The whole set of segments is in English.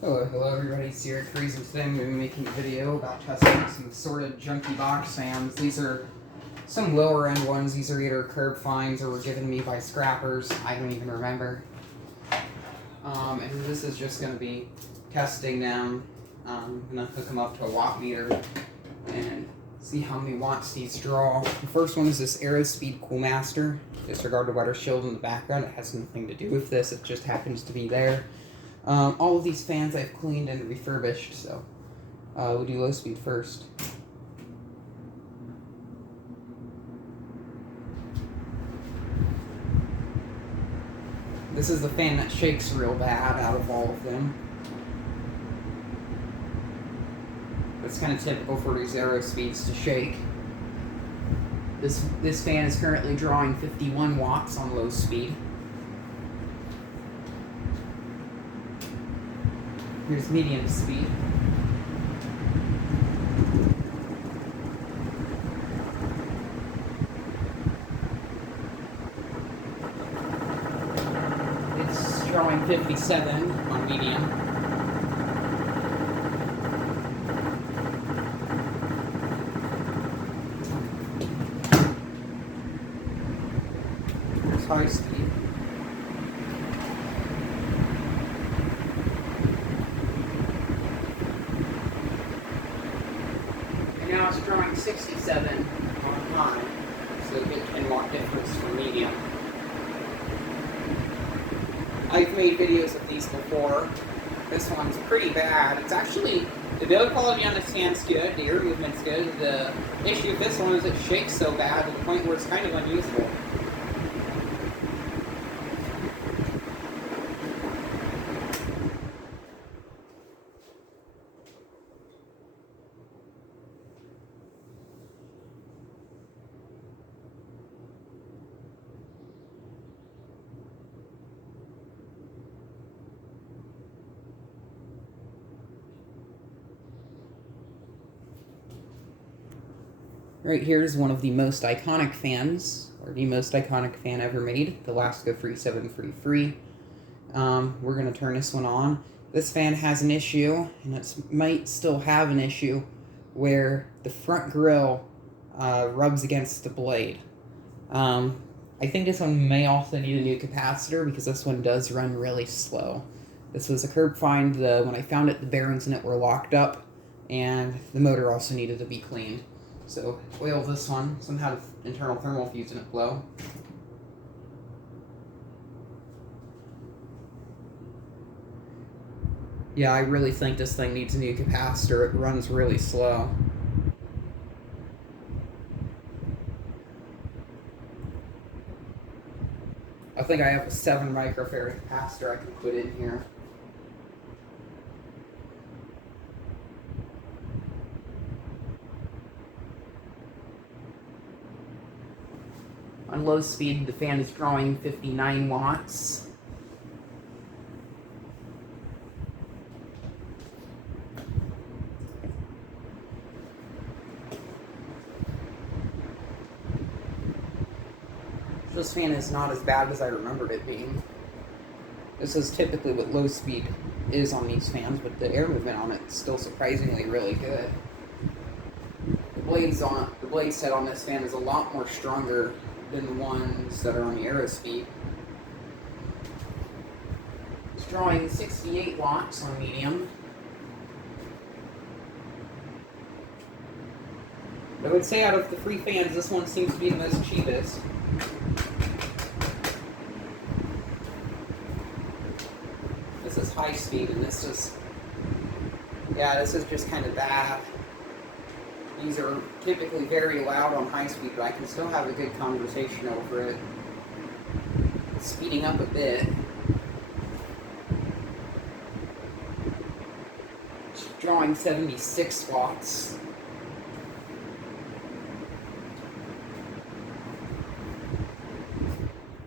Hello everybody, it's Sierra Crazy. Today I'm going to be making a video about testing some assorted junky box fans. These are some lower end ones. These are either curb finds or were given to me by scrappers. I don't even remember. And this is just going to be testing them. I'm going to hook them up to a watt meter and see how many watts these draw. The first one is this Aerospeed Coolmaster. Disregard the weather shield in the background. It has nothing to do with this. It just happens to be there. All of these fans I've cleaned and refurbished, so we'll do low speed first. This is the fan that shakes real bad out of all of them. It's kind of typical for these Aerospeeds to shake. This fan is currently drawing 51 watts on low speed. Here's medium speed. It's drawing 57 on medium. Here's high speed. Now it's drawing 67 on high, so a good 10 watt difference for medium. I've made videos of these before. This one's pretty bad. It's actually, the build quality on this fan's good, the air movement's good. The issue with this one is it shakes so bad to the point where it's kind of unusable. Right here is one of the most iconic fans, or the most iconic fan ever made, the Laska 3733. We're going to turn this one on. This fan has an issue, and it might still have an issue, where the front grill rubs against the blade. I think this one may also need a new capacitor, because this one does run really slow. This was a curb find. When I found it, the bearings in it were locked up, and the motor also needed to be cleaned. So, oil this one. This one had internal thermal fuse in it blow. Yeah, I really think this thing needs a new capacitor. It runs really slow. I think I have a 7 microfarad capacitor I can put in here. On low speed, the fan is drawing 59 watts. This fan is not as bad as I remembered it being. This is typically what low speed is on these fans, but the air movement on it is still surprisingly really good. The blade set on this fan is a lot more stronger than the ones that are on the Aerospeed. It's drawing 68 watts on medium. I would say out of the three fans, this one seems to be the most cheapest. This is high speed, and this is just kind of bad. These are typically very loud on high speed, but I can still have a good conversation over it. It's speeding up a bit. It's drawing 76 watts.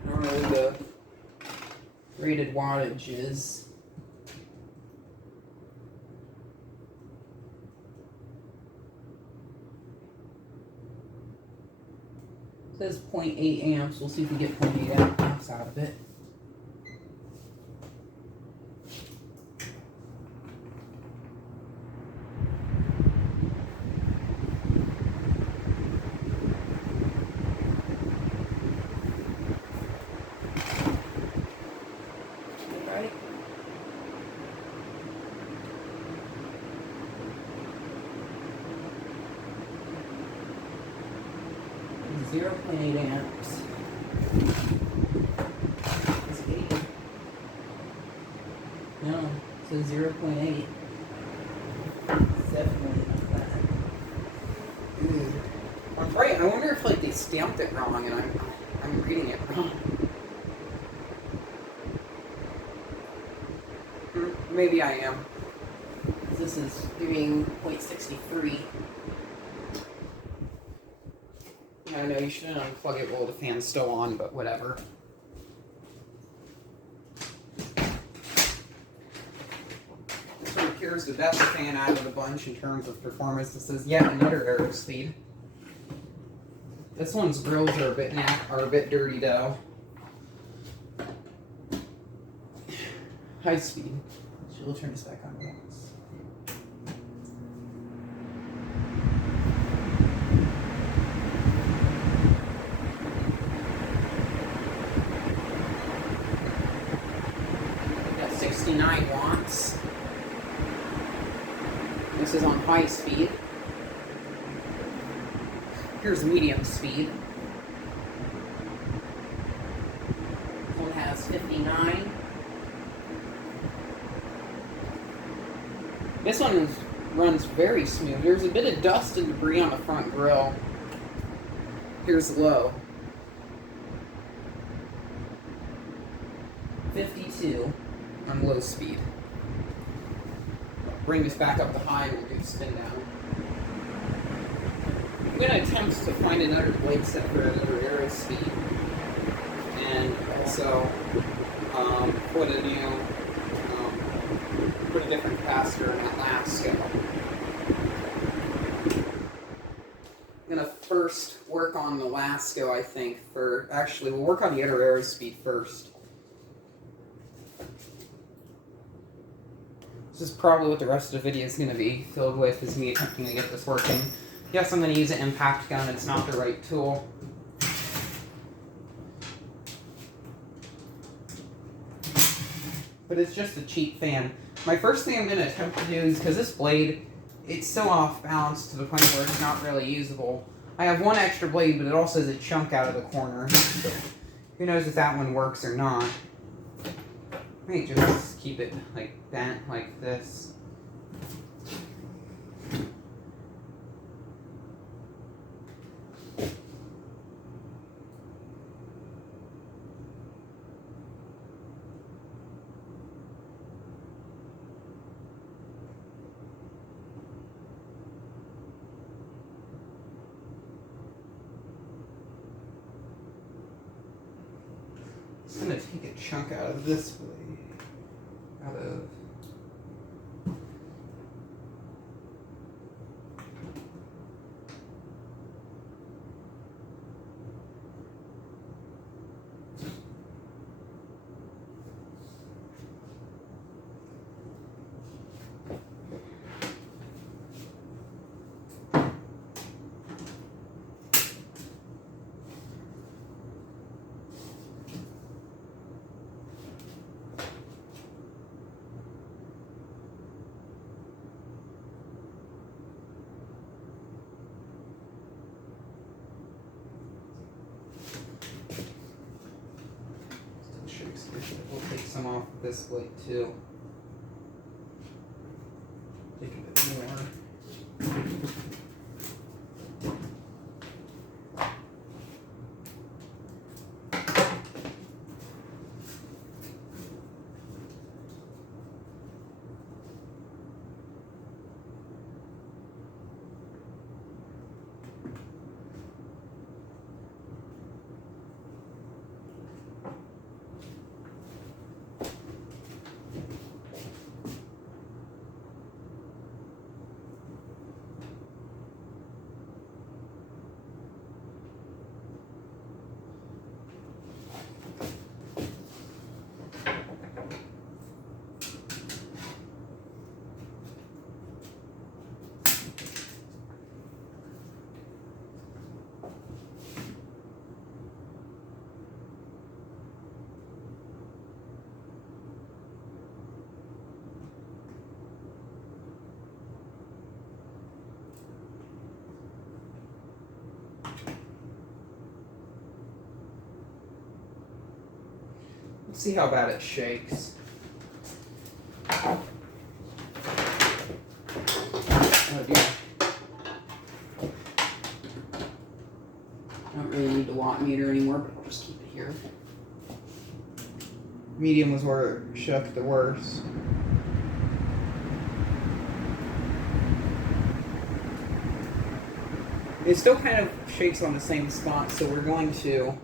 Normally the rated wattage is says 0.8 amps. We'll see if we get 0.8 amps out of it. 0.8 amps. Is it 80? No, it says 0.8. It's definitely not that. I'm right. I wonder if like they stamped it wrong and I'm reading it wrong. Maybe I am. This is doing 0.63. I know you shouldn't unplug it while the fan's still on, but whatever. So here's the best fan out of the bunch in terms of performance. This is yet another Aerospeed. This one's grills are a bit dirty though. High speed. We'll turn this back on once. Got 69 watts. This is on high speed. Here's medium speed. This one has 59. This one runs very smooth. There's a bit of dust and debris on the front grille. Here's low. 52 on low speed. Bring this back up to high and we'll do spin down. I'm going to attempt to find another blade set for another Aerospeed. And also put a different capacitor in that last go. I'm going to first work on the Lasco, I think, actually, we'll work on the other Aerospeed first. This is probably what the rest of the video is going to be filled with, is me attempting to get this working. Yes, I'm going to use an impact gun, it's not the right tool. But it's just a cheap fan. My first thing I'm going to attempt to do is, because this blade, it's so off balance to the point where it's not really usable. I have one extra blade, but it also has a chunk out of the corner. Who knows if that one works or not. I may just keep it like bent like this. I'm going to take a chunk out of this blade. Out of... We'll take some off this blade too. Take a bit more. See how bad it shakes. Oh dear. I don't really need the watt meter anymore, but I'll just keep it here. Medium was where it shook the worst. It still kind of shakes on the same spot, so we're going to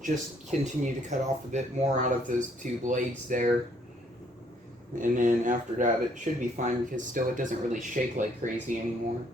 just continue to cut off a bit more out of those two blades there. And then after that, it should be fine because still it doesn't really shake like crazy anymore.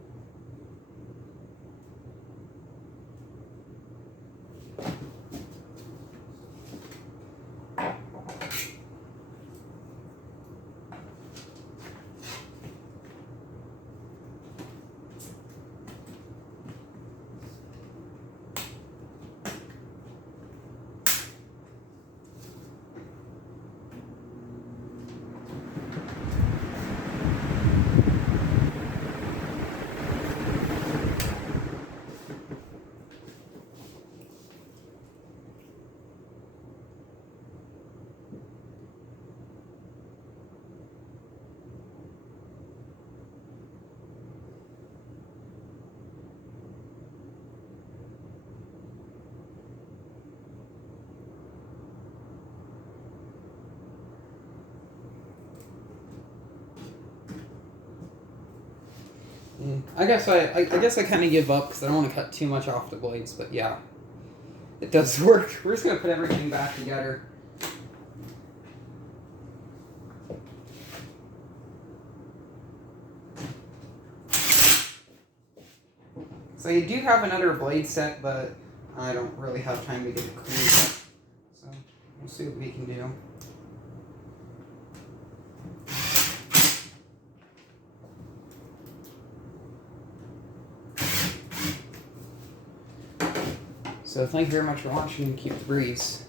I guess I kind of give up because I don't want to cut too much off the blades, but yeah, it does work. We're just gonna put everything back together. So you do have another blade set, but I don't really have time to get it cleaned up. So we'll see what we can do. So thank you very much for watching, and keep the breeze.